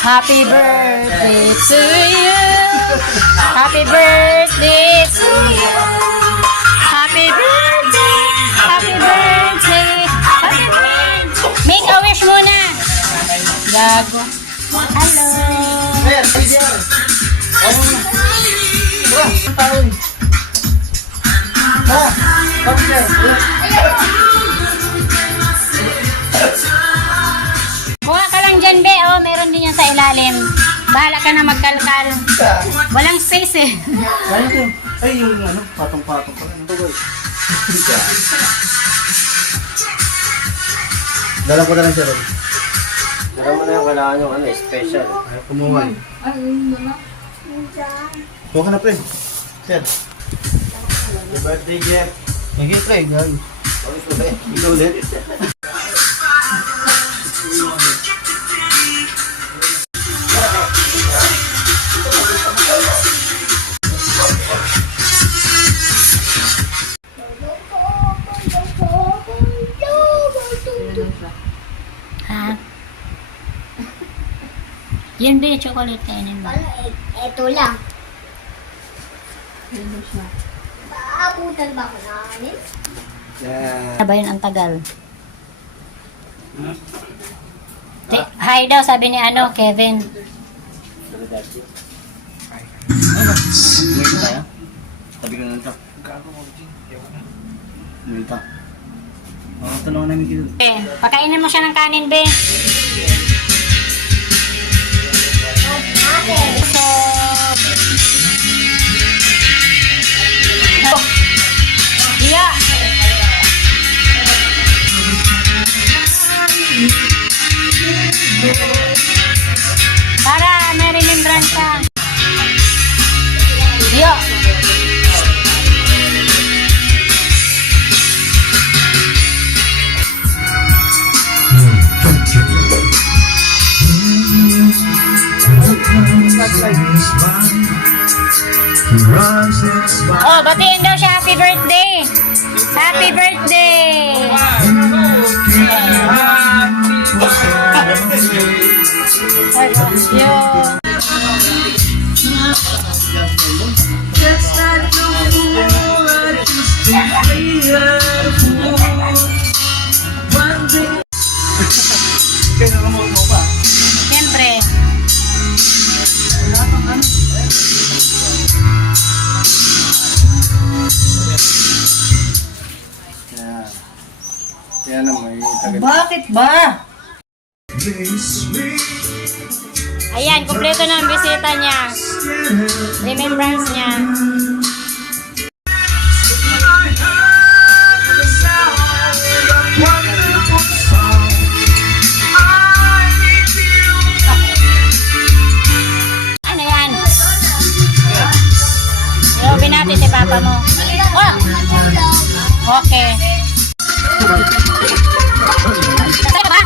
Happy birthday to you. Happy birthday to you. Happy birthday. Happy birthday. Happy birthday. Make a wish muna. Gago. Hello. Kuha ka lang dyan, be. Oh, meron din yan sa ilalim. Bahala ka na magkalkal. Walang space eh. Ay, yung ano, patong-patong pa. Ano ba? Dala ko na lang siya rin. Dala mo na yung kailangan yung ano, special. Ay, kumuha. Kuha ka na, pre. Sir. Happy birthday, Jeff. Thank you, pre. Gawin. Ikaw ulit. Ha? Yan ba yung chocolate kainin mo? Ito lang. Aabutan ba ko namin? Ano ba yun ang tagal? Hi daw, sabi ni ano, Kevin. Meron tayo? Tabi ko na lang ito. Meron ito. Tulungan namin kayo. Pakainin mo siya ng kanin, be. So, yeah. Para may remembrance ka. Yo. Oh, batiin daw siya. Happy birthday. Happy birthday. Siyempre. Kaya naman, yung tagal. Bakit ba? Ayan, kumpleto na ang bisita niya. Remembrance niya. Ano yan? Iobin natin si papa mo. Oh! Okay. Kasaya ka ba?